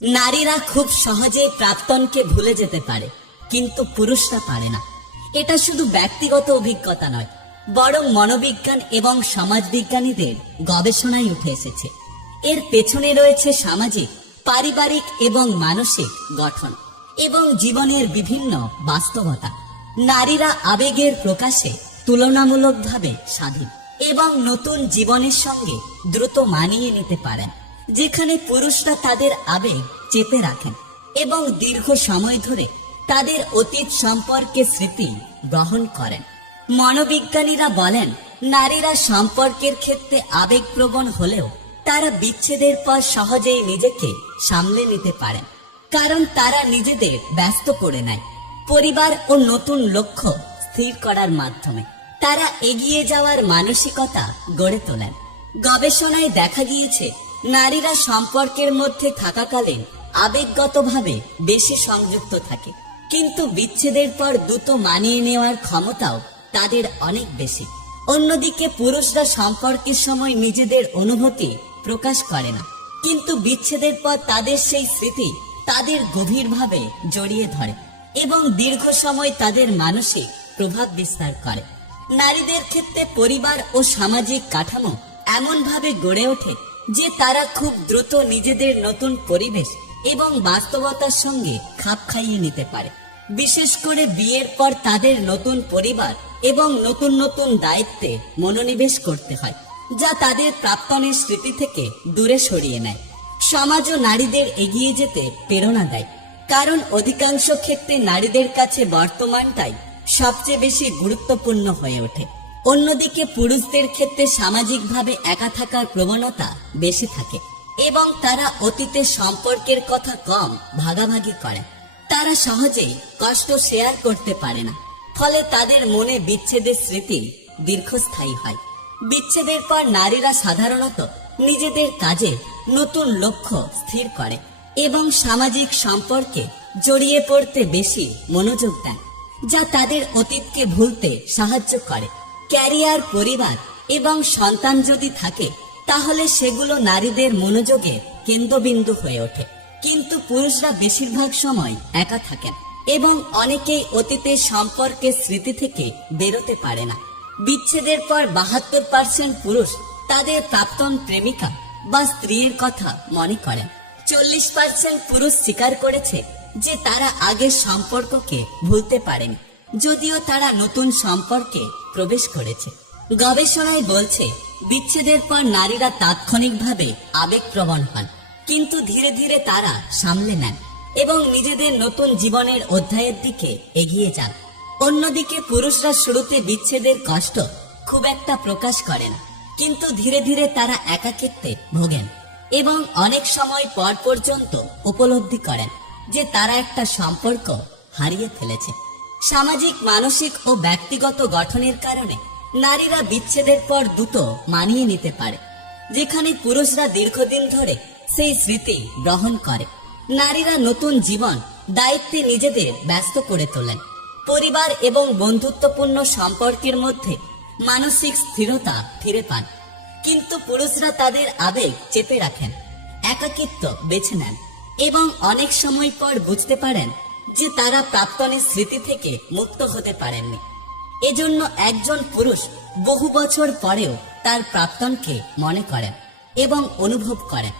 নারীরা খুব সহজে প্রাক্তনকে ভুলে যেতে পারে, কিন্তু পুরুষরা পারে না। এটা শুধু ব্যক্তিগত অভিজ্ঞতা নয়, বরং মনোবিজ্ঞান এবং সমাজবিজ্ঞানীদের গবেষণায় উঠে এসেছে। এর পেছনে রয়েছে সামাজিক, পারিবারিক এবং মানসিক গঠন এবং জীবনের বিভিন্ন বাস্তবতা। নারীরা আবেগের প্রকাশে তুলনামূলকভাবে স্বাধীন এবং নতুন জীবনের সঙ্গে দ্রুত মানিয়ে নিতে পারেন। যেখানে পুরুষরা তাদের আবেগ চেপে রাখেন এবং দীর্ঘ সময় ধরে তাদের অতীত সম্পর্কে স্মৃতি গ্রহণ করেন। মনোবিজ্ঞানীরা বলেন, নারীরা সম্পর্কের ক্ষেত্রে আবেগপ্রবণ হলেও তারা বিচ্ছেদের পর সহজেই নিজেকে সামলে নিতে পারেন, কারণ তারা নিজেদের ব্যস্ত করে নেয়। পরিবার ও নতুন লক্ষ্য স্থির করার মাধ্যমে তারা এগিয়ে যাওয়ার মানসিকতা গড়ে তোলেন। গবেষণায় দেখা গিয়েছে নারীরা সম্পর্কের মধ্যে থাকাকালীন আবেগগতভাবে বেশি সংযুক্ত থাকে। কিন্তু বিচ্ছেদের পর দ্রুত মানিয়ে নেওয়ার ক্ষমতাও তাদের অনেক বেশি। অন্যদিকে পুরুষরা সম্পর্কের সময় নিজেদের অনুভূতি প্রকাশ করে না। কিন্তু বিচ্ছেদের পর তাদের সেই স্মৃতি তাদের গভীরভাবে জড়িয়ে ধরে এবং দীর্ঘ সময় তাদের মানসিক প্রভাব বিস্তার করে। নারীদের ক্ষেত্রে পরিবার ও সামাজিক কাঠামো এমনভাবে গড়ে ওঠে যে তারা খুব দ্রুত নিজেদের নতুন পরিবেশ এবং বাস্তবতার সঙ্গে খাপ খাইয়ে নিতে পারে। বিশেষ করে বিয়ের পর তাদের নতুন পরিবার এবং নতুন নতুন দায়িত্বে মনোনিবেশ করতে হয়, যা তাদের প্রাক্তনের স্মৃতি থেকে দূরে সরিয়ে নেয়। সমাজও নারীদের এগিয়ে যেতে প্রেরণা দেয়, কারণ অধিকাংশ ক্ষেত্রে নারীদের কাছে বর্তমানটাই সবচেয়ে বেশি গুরুত্বপূর্ণ হয়ে ওঠে। অন্যদিকে পুরুষদের ক্ষেত্রে সামাজিকভাবে একা থাকার প্রবণতা বেশি থাকে এবং তারা অতীতের সম্পর্কের কথা কম ভাগাভাগি করে। তারা সহজেই কষ্ট শেয়ার করতে পারে না। ফলে তাদের মনে বিচ্ছেদের স্মৃতি দীর্ঘস্থায়ী হয়। বিচ্ছেদের পর নারীরা সাধারণত নিজেদের কাজে নতুন লক্ষ্য স্থির করে এবং সামাজিক সম্পর্কে জড়িয়ে পড়তে বেশি মনোযোগ দেন যা তাদের অতীতকে ভুলতে সাহায্য করে। ক্যারিয়ার, পরিবার এবং সন্তান যদি থাকে, তাহলে সেগুলো নারীদের মনোযোগের কেন্দ্রবিন্দু হয়ে ওঠে। কিন্তু পুরুষরা বেশিরভাগ সময় একা থাকেন এবং অনেকেই অতীতের সম্পর্কের স্মৃতি থেকে বেরোতে পারে না। বিচ্ছেদের পর বাহাত্তর পার্সেন্ট পুরুষ তাদের প্রাক্তন প্রেমিকা বা স্ত্রীর কথা মনে করেন। চল্লিশ পার্সেন্ট পুরুষ স্বীকার করেছে যে তারা আগের সম্পর্ককে ভুলতে পারেন। যদিও তারা নতুন সম্পর্কে প্রবেশ করেছে। গবেষণায় বলছে, বিচ্ছেদের পর নারীরা তাৎক্ষণিকভাবে আবেগপ্রবণ হন, কিন্তু ধীরে ধীরে তারা সামলে নেন এবং নিজেদের নতুন জীবনের অধ্যায়ের দিকে এগিয়ে যান। অন্যদিকে পুরুষরা শুরুতে বিচ্ছেদের কষ্ট খুব একটা প্রকাশ করেন, কিন্তু ধীরে ধীরে তারা একাকিত্বে ভোগেন এবং অনেক সময় পর পর্যন্ত উপলব্ধি করেন যে তারা একটা সম্পর্ক হারিয়ে ফেলেছে। সামাজিক, মানসিক ও ব্যক্তিগত গঠনের কারণে নারীরা বিচ্ছেদের পর দ্রুত মানিয়ে নিতে পারে, যেখানে পুরুষরা দীর্ঘদিন ধরে সেই স্মৃতি গ্রহণ করে। নারীরা নতুন জীবন, দায়িত্বে নিজেদের ব্যস্ত করে তোলেন। পরিবার এবং বন্ধুত্বপূর্ণ সম্পর্কের মধ্যে মানসিক স্থিরতা ফিরে পান। কিন্তু পুরুষরা তাদের আবেগ চেপে রাখেন, একাকিত্ব বেছে নেন এবং অনেক সময় পর বুঝতে পারেন যে তারা প্রাপ্তনের স্মৃতি থেকে মুক্ত হতে পারেননি। এজন্য একজন পুরুষ বহু বছর পরেও তার প্রাপ্তনকে মনে করেন এবং অনুভব করেন।